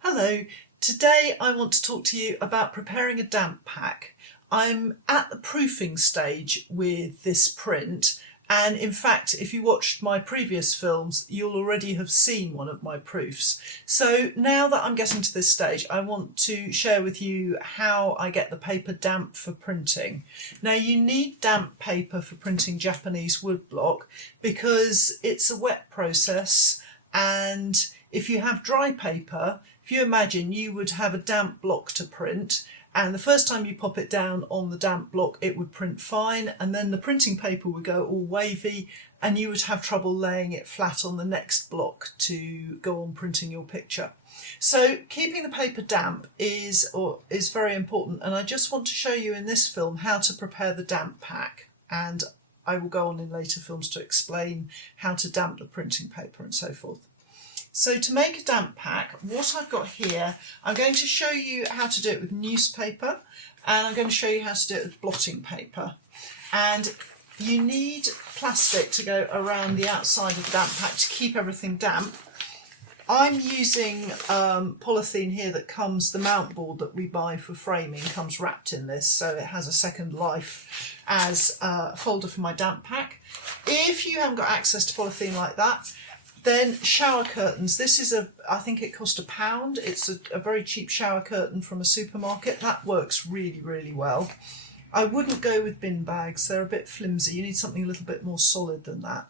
Hello, today I want to talk to you about preparing a damp pack. I'm at the proofing stage with this print, and in fact if you watched my previous films you'll already have seen one of my proofs. So now that I'm getting to this stage I want to share with you how I get the paper damp for printing. Now you need damp paper for printing Japanese woodblock because it's a wet process, and if you have dry paper, if you imagine you would have a damp block to print, and the first time you pop it down on the damp block it would print fine, and then the printing paper would go all wavy and you would have trouble laying it flat on the next block to go on printing your picture. So keeping the paper damp is very important, and I just want to show you in this film how to prepare the damp pack, and I will go on in later films to explain how to damp the printing paper and so forth. So to make a damp pack, what I've got here, I'm going to show you how to do it with newspaper, and I'm going to show you how to do it with blotting paper. And you need plastic to go around the outside of the damp pack to keep everything damp. I'm using polythene here that comes, the mount board that we buy for framing comes wrapped in this, so it has a second life as a folder for my damp pack. If you haven't got access to polythene like that, then shower curtains. This is I think it cost £1. It's a very cheap shower curtain from a supermarket. That works really, really well. I wouldn't go with bin bags. They're a bit flimsy. You need something a little bit more solid than that.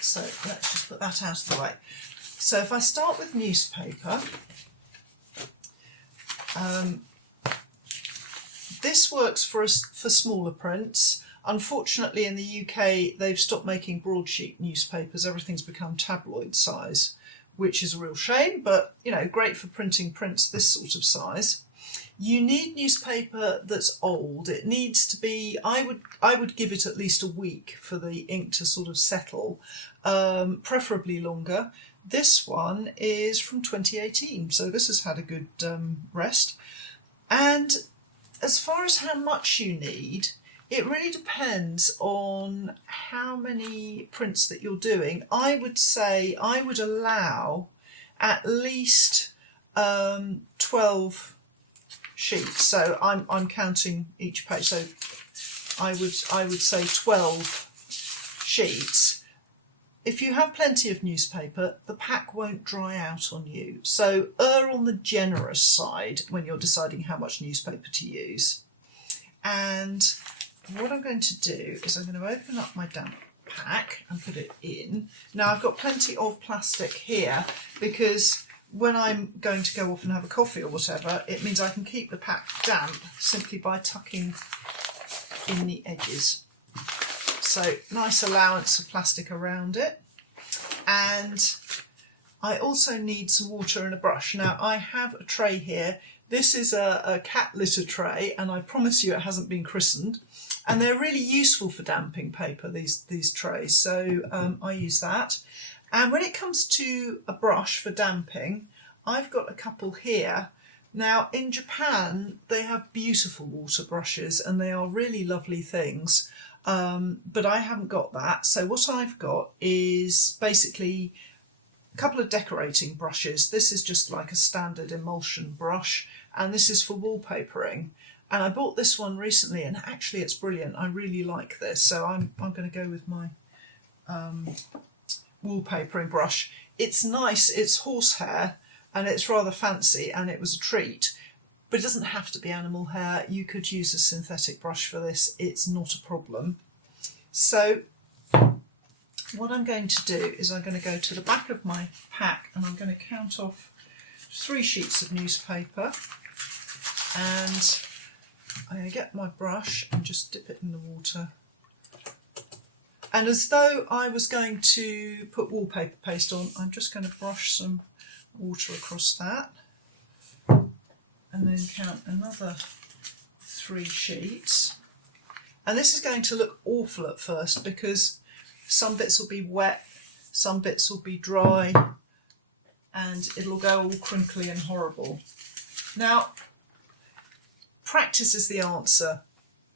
So let's just put that out of the way. So if I start with newspaper, this works for smaller prints. Unfortunately in the UK they've stopped making broadsheet newspapers, everything's become tabloid size, which is a real shame, but you know, great for printing prints this sort of size. You need newspaper that's old. It needs to be, I would give it at least a week for the ink to sort of settle, preferably longer. This one is from 2018, so this has had a good rest. And as far as how much you need, it really depends on how many prints that you're doing. I would say I would allow at least 12 sheets. So I'm counting each page. So I would say 12 sheets. If you have plenty of newspaper, the pack won't dry out on you. So err on the generous side when you're deciding how much newspaper to use. And what I'm going to do is I'm going to open up my damp pack and put it in. Now I've got plenty of plastic here because when I'm going to go off and have a coffee or whatever, it means I can keep the pack damp simply by tucking in the edges. So nice allowance of plastic around it. And I also need some water and a brush. Now I have a tray here. This is a cat litter tray, and I promise you it hasn't been christened. And they're really useful for damping paper, these trays, so I use that. And when it comes to a brush for damping, I've got a couple here. Now in Japan they have beautiful water brushes and they are really lovely things, but I haven't got that. So what I've got is basically a couple of decorating brushes. This is just like a standard emulsion brush, and this is for wallpapering. And I bought this one recently, and actually it's brilliant. I really like this, so I'm going to go with my wallpapering brush. It's nice, it's horsehair, and it's rather fancy, and it was a treat. But it doesn't have to be animal hair. You could use a synthetic brush for this. It's not a problem. So what I'm going to do is I'm going to go to the back of my pack, and I'm going to count off 3 sheets of newspaper, and I'm going to get my brush and just dip it in the water. And as though I was going to put wallpaper paste on, I'm just going to brush some water across that. And then count another 3 sheets. And this is going to look awful at first because some bits will be wet, some bits will be dry, and it'll go all crinkly and horrible. Now, practice is the answer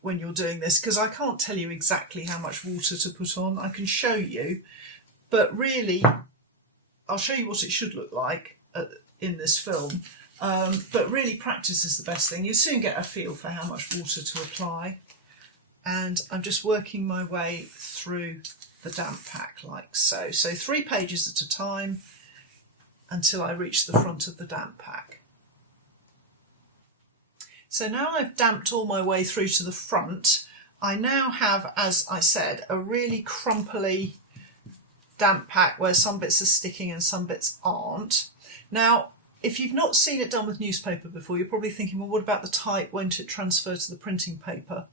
when you're doing this, because I can't tell you exactly how much water to put on. I can show you, but really I'll show you what it should look like in this film. But really practice is the best thing. You'll soon get a feel for how much water to apply. And I'm just working my way through the damp pack like so. So 3 pages at a time until I reach the front of the damp pack. So now I've damped all my way through to the front, I now have, as I said, a really crumply damp pack where some bits are sticking and some bits aren't. Now, if you've not seen it done with newspaper before, you're probably thinking, well, what about the type? Won't it transfer to the printing paper?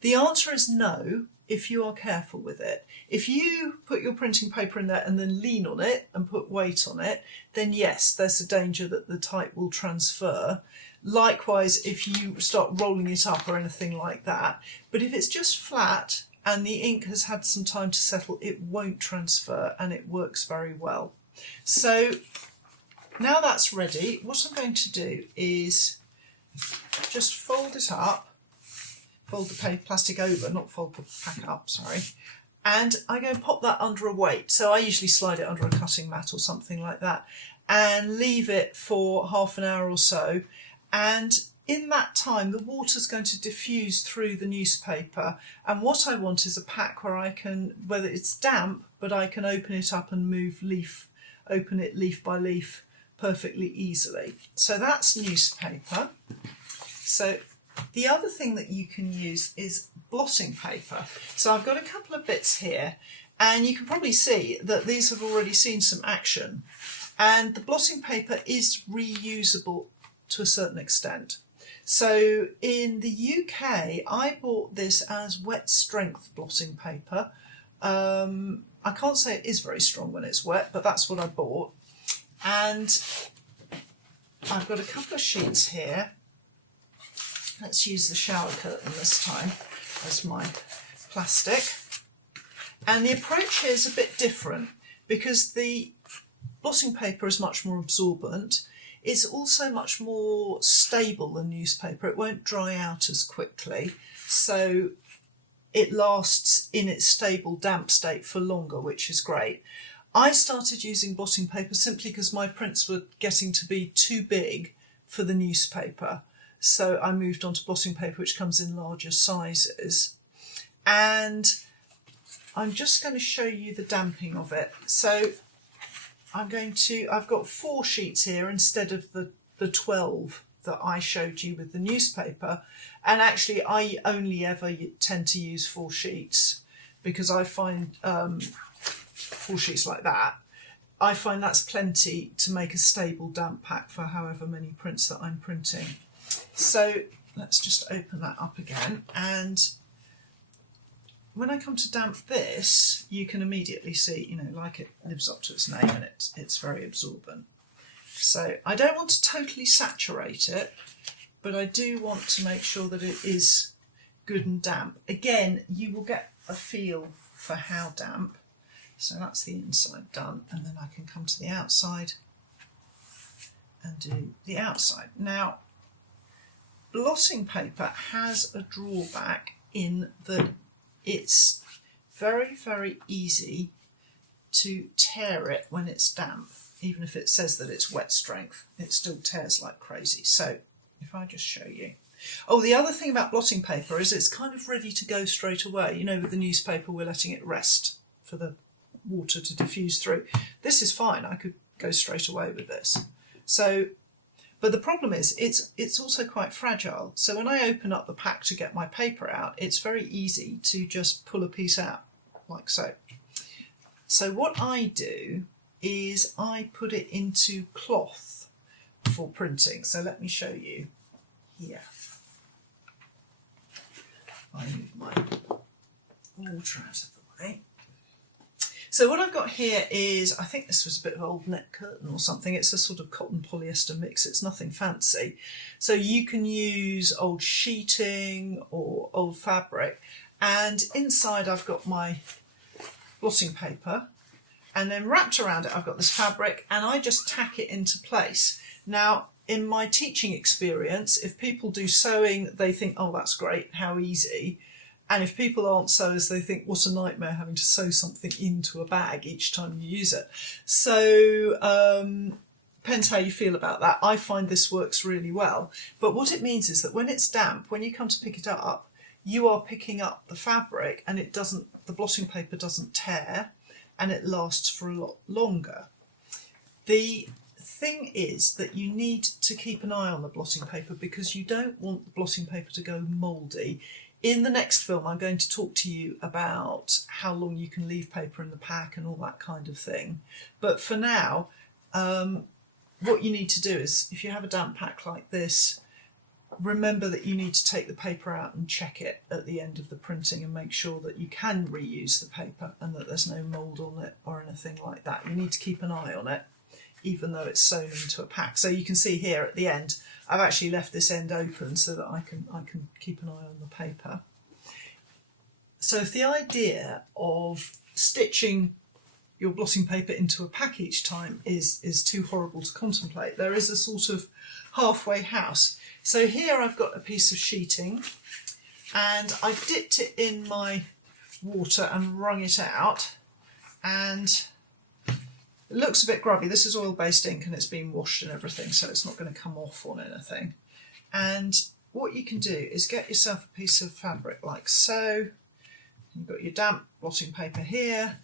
The answer is no, if you are careful with it. If you put your printing paper in there and then lean on it and put weight on it, then yes, there's a danger that the type will transfer. Likewise, if you start rolling it up or anything like that. But if it's just flat and the ink has had some time to settle, it won't transfer and it works very well. So now that's ready, what I'm going to do is just fold it up, fold the plastic over, not fold the pack up, sorry. And I go and pop that under a weight. So I usually slide it under a cutting mat or something like that and leave it for half an hour or so. And in that time, the water's going to diffuse through the newspaper. And what I want is a pack where I can, whether it's damp, but I can open it up and open it leaf by leaf perfectly easily. So that's newspaper. So the other thing that you can use is blotting paper. So I've got a couple of bits here, and you can probably see that these have already seen some action. And the blotting paper is reusable to a certain extent. So in the UK, I bought this as wet strength blotting paper. I can't say it is very strong when it's wet, but that's what I bought. And I've got a couple of sheets here. Let's use the shower curtain this time as my plastic. And the approach here is a bit different because the blotting paper is much more absorbent. It's also much more stable than newspaper. It won't dry out as quickly, so it lasts in its stable damp state for longer, which is great. I started using blotting paper simply because my prints were getting to be too big for the newspaper. So I moved on to blotting paper, which comes in larger sizes. And I'm just going to show you the damping of it. So I've got 4 sheets here instead of the 12 that I showed you with the newspaper. And actually, I only ever tend to use 4 sheets because I find 4 sheets like that. I find that's plenty to make a stable damp pack for however many prints that I'm printing. So let's just open that up again. And when I come to damp this, you can immediately see, like it lives up to its name and it's very absorbent. So I don't want to totally saturate it, but I do want to make sure that it is good and damp. Again, you will get a feel for how damp. So that's the inside done, and then I can come to the outside and do the outside. Now, blotting paper has a drawback in that it's very, very easy to tear it when it's damp. Even if it says that it's wet strength, it still tears like crazy. So if I just show you. Oh, the other thing about blotting paper is it's kind of ready to go straight away. With the newspaper, we're letting it rest for the water to diffuse through. This is fine. I could go straight away with this. So, but the problem is it's also quite fragile. So when I open up the pack to get my paper out, it's very easy to just pull a piece out like so. So what I do is I put it into cloth for printing. So let me show you here. I move my water out of the way. So what I've got here is, I think this was a bit of old net curtain or something. It's a sort of cotton polyester mix. It's nothing fancy. So you can use old sheeting or old fabric. And inside I've got my blotting paper. And then wrapped around it I've got this fabric, and I just tack it into place. Now, in my teaching experience, if people do sewing, they think, oh, that's great, how easy. And if people aren't sewers, they think, what a nightmare having to sew something into a bag each time you use it. So depends how you feel about that. I find this works really well. But what it means is that when it's damp, when you come to pick it up, you are picking up the fabric and the blotting paper doesn't tear and it lasts for a lot longer. The thing is that you need to keep an eye on the blotting paper because you don't want the blotting paper to go mouldy. In the next film, I'm going to talk to you about how long you can leave paper in the pack and all that kind of thing. But for now, what you need to do is, if you have a damp pack like this, remember that you need to take the paper out and check it at the end of the printing and make sure that you can reuse the paper and that there's no mould on it or anything like that. You need to keep an eye on it, even though it's sewn into a pack. So you can see here at the end, I've actually left this end open so that I can keep an eye on the paper. So if the idea of stitching your blotting paper into a pack each time is too horrible to contemplate, there is a sort of halfway house. So here I've got a piece of sheeting and I dipped it in my water and wrung it out, and it looks a bit grubby. This is oil-based ink and it's been washed and everything, so it's not going to come off on anything. And what you can do is get yourself a piece of fabric like so. You've got your damp blotting paper here,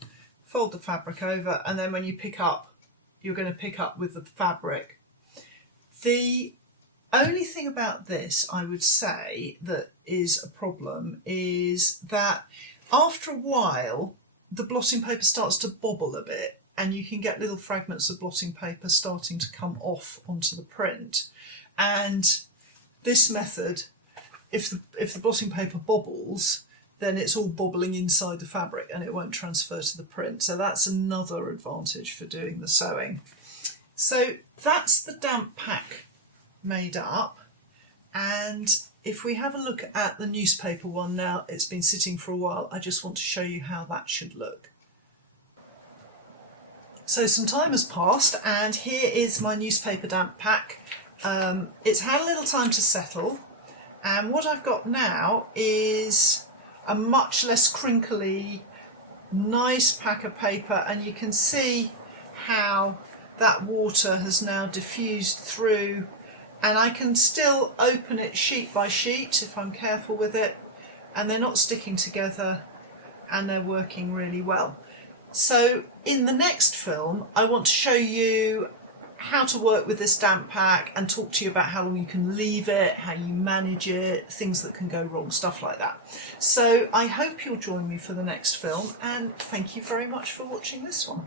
fold the fabric over, and then when you pick up, you're going to pick up with the fabric. The only thing about this, I would say, that is a problem is that after a while, the blotting paper starts to bobble a bit, and you can get little fragments of blotting paper starting to come off onto the print. And this method, if the blotting paper bobbles, then it's all bobbling inside the fabric and it won't transfer to the print. So that's another advantage for doing the sewing. So that's the damp pack made up. And if we have a look at the newspaper one now, it's been sitting for a while, I just want to show you how that should look. So some time has passed and here is my newspaper damp pack. It's had a little time to settle, and what I've got now is a much less crinkly, nice pack of paper, and you can see how that water has now diffused through, and I can still open it sheet by sheet if I'm careful with it, and they're not sticking together and they're working really well. So in the next film, I want to show you how to work with this damp pack and talk to you about how long you can leave it, how you manage it, things that can go wrong, stuff like that. So I hope you'll join me for the next film, and thank you very much for watching this one.